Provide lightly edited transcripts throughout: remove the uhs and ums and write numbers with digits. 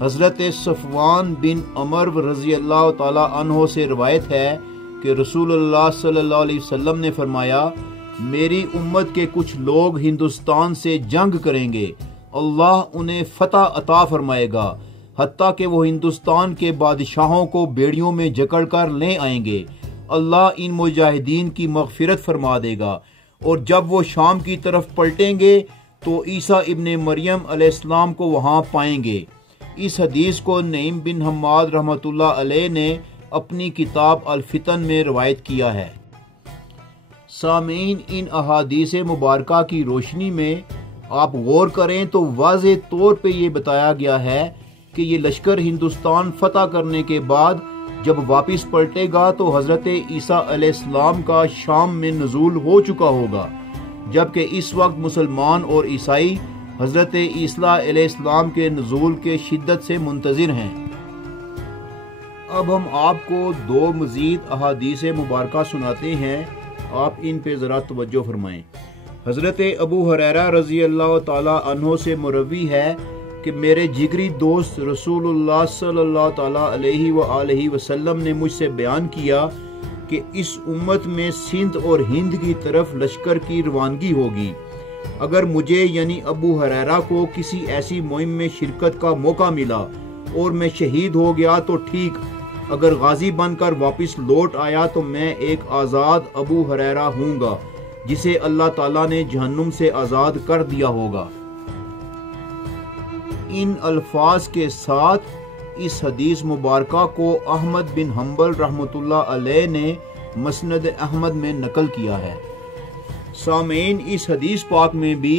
حضرت صفوان بن عمر رضی اللہ تعالی عنہ سے روایت ہے کہ رسول اللہ صلی اللہ علیہ وسلم نے فرمایا، میری امت کے کچھ لوگ ہندوستان سے جنگ کریں گے، اللہ انہیں فتح عطا فرمائے گا، حتیٰ کہ وہ ہندوستان کے بادشاہوں کو بیڑیوں میں جکڑ کر لے آئیں گے۔ اللہ ان مجاہدین کی مغفرت فرما دے گا، اور جب وہ شام کی طرف پلٹیں گے تو عیسیٰ ابن مریم علیہ السلام کو وہاں پائیں گے۔ اس حدیث کو نعیم بن حماد رحمۃ اللہ علیہ نے اپنی کتاب الفتن میں روایت کیا ہے۔ سامعین، ان احادیث مبارکہ کی روشنی میں آپ غور کریں تو واضح طور پہ یہ بتایا گیا ہے کہ یہ لشکر ہندوستان فتح کرنے کے بعد جب واپس پلٹے گا تو حضرت عیسیٰ علیہ السلام کا شام میں نزول ہو چکا ہوگا، جبکہ اس وقت مسلمان اور عیسائی حضرت عیسیٰ علیہ السلام کے نزول کے شدت سے منتظر ہیں۔ اب ہم آپ کو دو مزید احادیث مبارکہ سناتے ہیں، آپ ان پہ ذرا توجہ فرمائیں۔ حضرت ابو ہریرہ رضی اللہ تعالی عنہ سے مروی ہے کہ میرے جگری دوست رسول اللہ صلی اللہ تعالی علیہ وآلہ وسلم نے مجھ سے بیان کیا کہ اس امت میں سندھ اور ہند کی طرف لشکر کی روانگی ہوگی۔ اگر مجھے یعنی ابو ہریرہ کو کسی ایسی مہم میں شرکت کا موقع ملا اور میں شہید ہو گیا تو ٹھیک، اگر غازی بن کر واپس لوٹ آیا تو میں ایک آزاد ابو ہریرہ ہوں گا جسے اللہ تعالیٰ نے جہنم سے آزاد کر دیا ہوگا۔ ان الفاظ کے ساتھ اس حدیث مبارکہ کو احمد بن حنبل رحمۃ اللہ علیہ نے مسند احمد میں نقل کیا ہے۔ سامعین، اس حدیث پاک میں بھی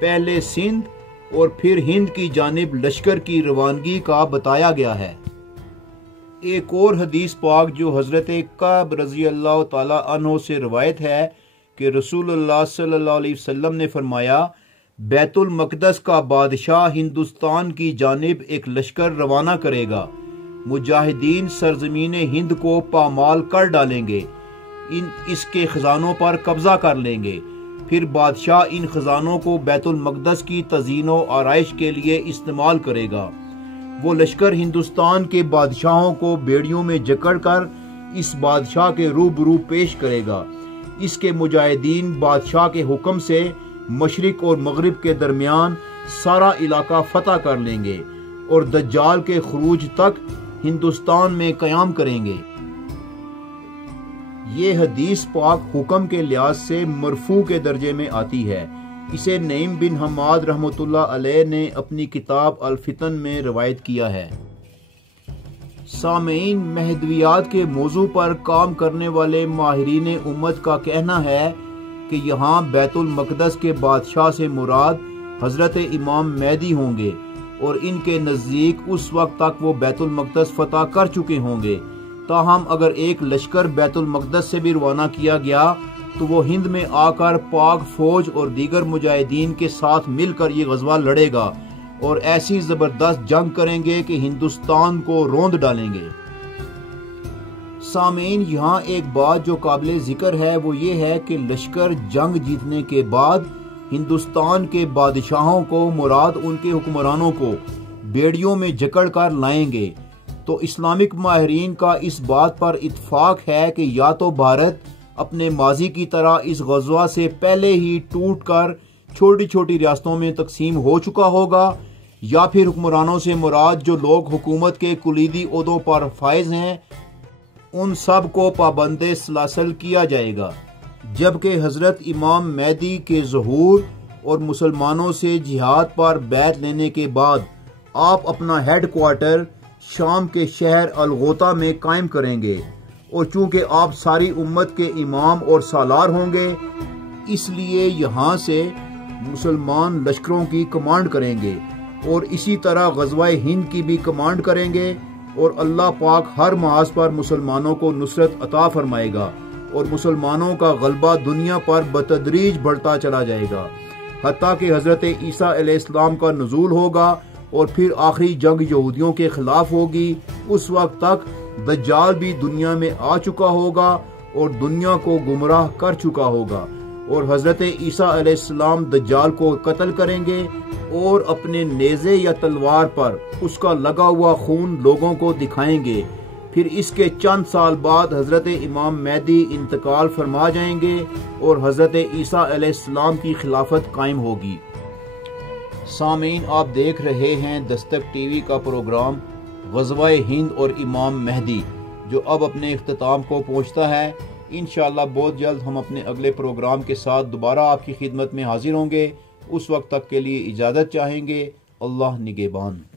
پہلے سندھ اور پھر ہند کی جانب لشکر کی روانگی کا بتایا گیا ہے۔ ایک اور حدیث پاک جو حضرت کعب رضی اللہ تعالی عنہ سے روایت ہے کہ رسول اللہ صلی اللہ علیہ وسلم نے فرمایا، بیت المقدس کا بادشاہ ہندوستان کی جانب ایک لشکر روانہ کرے گا، مجاہدین سرزمین ہند کو پامال کر ڈالیں گے، اس کے خزانوں پر قبضہ کر لیں گے، پھر بادشاہ ان خزانوں کو بیت المقدس کی تزئین و آرائش کے لیے استعمال کرے گا۔ وہ لشکر ہندوستان کے بادشاہوں کو بیڑیوں میں جکڑ کر اس بادشاہ کے روبرو پیش کرے گا۔ اس کے مجاہدین بادشاہ کے حکم سے مشرق اور مغرب کے درمیان سارا علاقہ فتح کر لیں گے اور دجال کے خروج تک ہندوستان میں قیام کریں گے۔ یہ حدیث پاک حکم کے لحاظ سے مرفوع کے درجے میں آتی ہے۔ اسے نعیم بن حماد رحمۃ اللہ علیہ نے اپنی کتاب الفتن میں روایت کیا ہے۔ سامعین، مہدویات کے موضوع پر کام کرنے والے ماہرین امت کا کہنا ہے کہ یہاں بیت المقدس کے بادشاہ سے مراد حضرت امام مہدی ہوں گے، اور ان کے نزدیک اس وقت تک وہ بیت المقدس فتح کر چکے ہوں گے۔ تاہم اگر ایک لشکر بیت المقدس سے بھی روانہ کیا گیا تو وہ ہند میں آ کر پاک فوج اور دیگر مجاہدین کے ساتھ مل کر یہ غزوہ لڑے گا اور ایسی زبردست جنگ کریں گے کہ ہندوستان کو روند ڈالیں گے۔ سامعین، یہاں ایک بات جو قابل ذکر ہے وہ یہ ہے کہ لشکر جنگ جیتنے کے بعد ہندوستان کے بادشاہوں کو مراد ان کے حکمرانوں کو بیڑیوں میں جکڑ کر لائیں گے۔ تو اسلامک ماہرین کا اس بات پر اتفاق ہے کہ یا تو بھارت اپنے ماضی کی طرح اس غزوہ سے پہلے ہی ٹوٹ کر چھوٹی چھوٹی ریاستوں میں تقسیم ہو چکا ہوگا، یا پھر حکمرانوں سے مراد جو لوگ حکومت کے کلیدی عہدوں پر فائز ہیں ان سب کو پابند سلاسل کیا جائے گا، جبکہ حضرت امام مہدی کے ظہور اور مسلمانوں سے جہاد پر بیعت لینے کے بعد آپ اپنا ہیڈ کوارٹر شام کے شہر الغوطہ میں قائم کریں گے، اور چونکہ آپ ساری امت کے امام اور سالار ہوں گے اس لیے یہاں سے مسلمان لشکروں کی کمانڈ کریں گے، اور اسی طرح غزوہ ہند کی بھی کمانڈ کریں گے، اور اللہ پاک ہر محاذ پر مسلمانوں کو نصرت عطا فرمائے گا، اور مسلمانوں کا غلبہ دنیا پر بتدریج بڑھتا چلا جائے گا، حتیٰ کہ حضرت عیسیٰ علیہ السلام کا نزول ہوگا، اور پھر آخری جنگ یہودیوں کے خلاف ہوگی۔ اس وقت تک دجال بھی دنیا میں آ چکا ہوگا اور دنیا کو گمراہ کر چکا ہوگا، اور حضرت عیسیٰ علیہ السلام دجال کو قتل کریں گے اور اپنے نیزے یا تلوار پر اس کا لگا ہوا خون لوگوں کو دکھائیں گے۔ پھر اس کے چند سال بعد حضرت امام مہدی انتقال فرما جائیں گے اور حضرت عیسیٰ علیہ السلام کی خلافت قائم ہوگی۔ سامعین، آپ دیکھ رہے ہیں دستک ٹی وی کا پروگرام غزوہ ہند اور امام مہدی، جو اب اپنے اختتام کو پہنچتا ہے۔ انشاءاللہ بہت جلد ہم اپنے اگلے پروگرام کے ساتھ دوبارہ آپ کی خدمت میں حاضر ہوں گے۔ اس وقت تک کے لیے اجازت چاہیں گے۔ اللہ نگہبان۔